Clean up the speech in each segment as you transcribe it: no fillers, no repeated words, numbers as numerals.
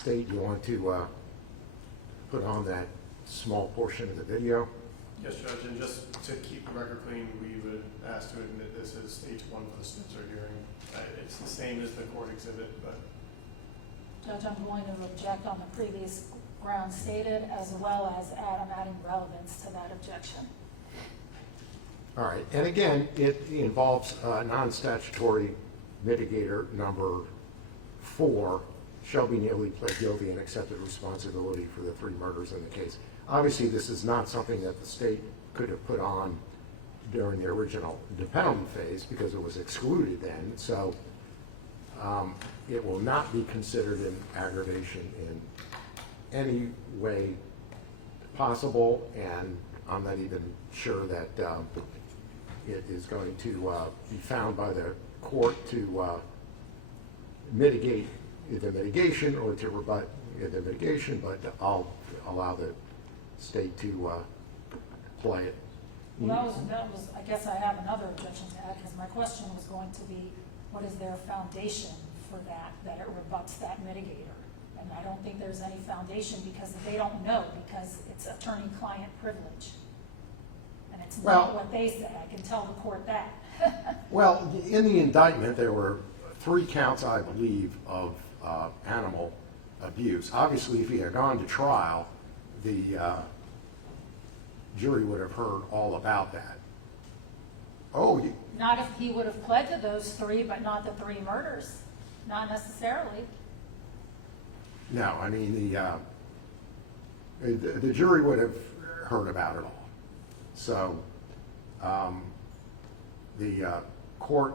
State, you want to put on that small portion of the video? Yes, Judge, and just to keep the record clean, we would ask to admit this as Stage 1 for the Spitzer hearing. It's the same as the court exhibit, but... Judge, I'm going to object on the previous ground stated, as well as adding relevance to that objection. All right, and again, it involves non-statutory mitigator number 4. Shelby Nealy pled guilty and accepted responsibility for the 3 murders in the case. Obviously, this is not something that the state could have put on during the original penalty phase because it was excluded then. So it will not be considered an aggravation in any way possible, and I'm not even sure that it is going to be found by the court to mitigate the mitigation or to rebut the mitigation, but I'll allow the state to play it. Well, that was, I guess I have another objection to that, because my question was going to be, what is their foundation for that it rebuts that mitigator? And I don't think there's any foundation because they don't know, because it's attorney-client privilege. And it's not what they said. I can tell the court that. Well, in the indictment, there were 3 counts, I believe, of animal abuse. Obviously, if he had gone to trial, the jury would have heard all about that. Not if he would have pled to those 3, but not the 3 murders. Not necessarily. No, I mean, the jury would have heard about it all. So the court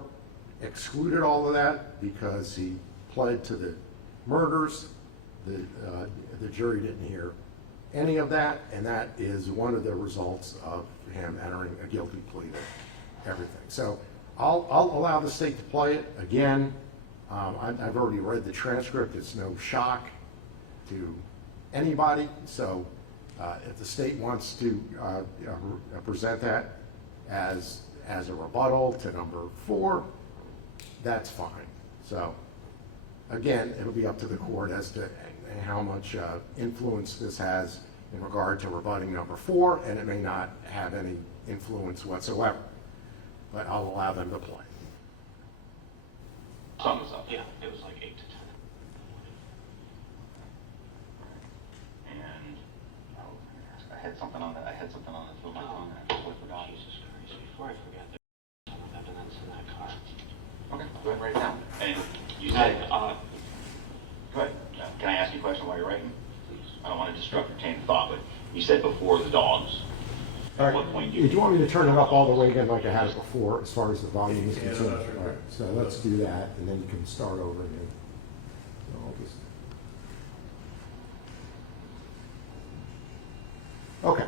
excluded all of that because he pled to the murders. The jury didn't hear any of that, and that is one of the results of him entering a guilty plea to everything. So I'll allow the state to play it again. I've already read the transcript. It's no shock to anybody. So if the state wants to present that as a rebuttal to number 4, that's fine. So again, it'll be up to the court as to how much influence this has in regard to rebutting number 4, and it may not have any influence whatsoever. But I'll allow them to play. Sun was up. Yeah, it was like 8 to 10. And I had something on that. I had something on the phone. I forgot. Jesus Christ! Before I forget, there's some evidence in that car. Okay, go ahead, write it down. And you said, go ahead. Can I ask you a question while you're writing? Please. I don't want to disrupt your chain of thought, but you said before the dogs. All right. At what point Do you want me to turn it up all the way again like I had it before as far as the volume is concerned? All right, so let's do that, and then you can start over again. So I'll just... Okay.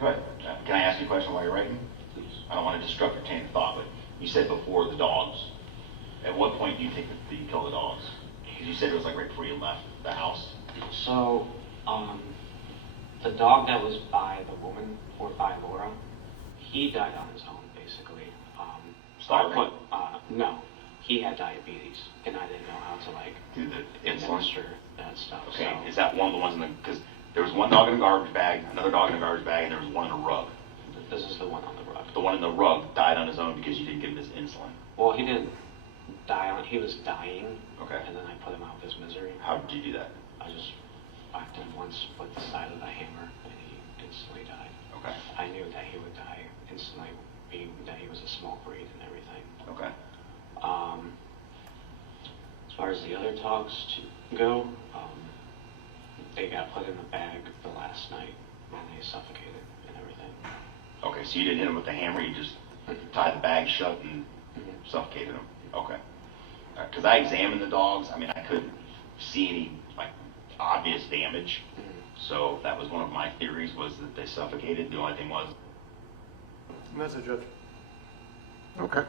Go ahead. Can I ask you a question while you're writing? Please. I don't want to disrupt your chain of thought, but you said before the dogs. At what point do you think that you killed the dogs? Because you said it was like right before you left the house. So, the dog that was by the woman, or by Laura, he died on his own, basically. Starving? No. He had diabetes, and I didn't know how to, like, do the insulin? administer that stuff. Okay, So. is that one of the ones in the, because there was one dog in a garbage bag, another dog in a garbage bag, and there was one in a rug. This is the one on the rug. The one in the rug died on his own because you didn't give him his insulin. Well, he didn't die on, he was dying. Okay. And then I put him out of his misery. How did you do that? I just whacked him once with the side of the hammer, and he instantly died. Okay. I knew that he would die instantly, being that he was a small breed and everything. Okay. As far as the other dogs go, they got put in the bag the last night, and they suffocated and everything. Okay, so you didn't hit him with the hammer, you just tied the bag shut and suffocated him. Okay. Because I examined the dogs, I mean, I couldn't see any, like, obvious damage. So that was one of my theories, was that they suffocated. The only thing was... And that's it, Judge. Okay.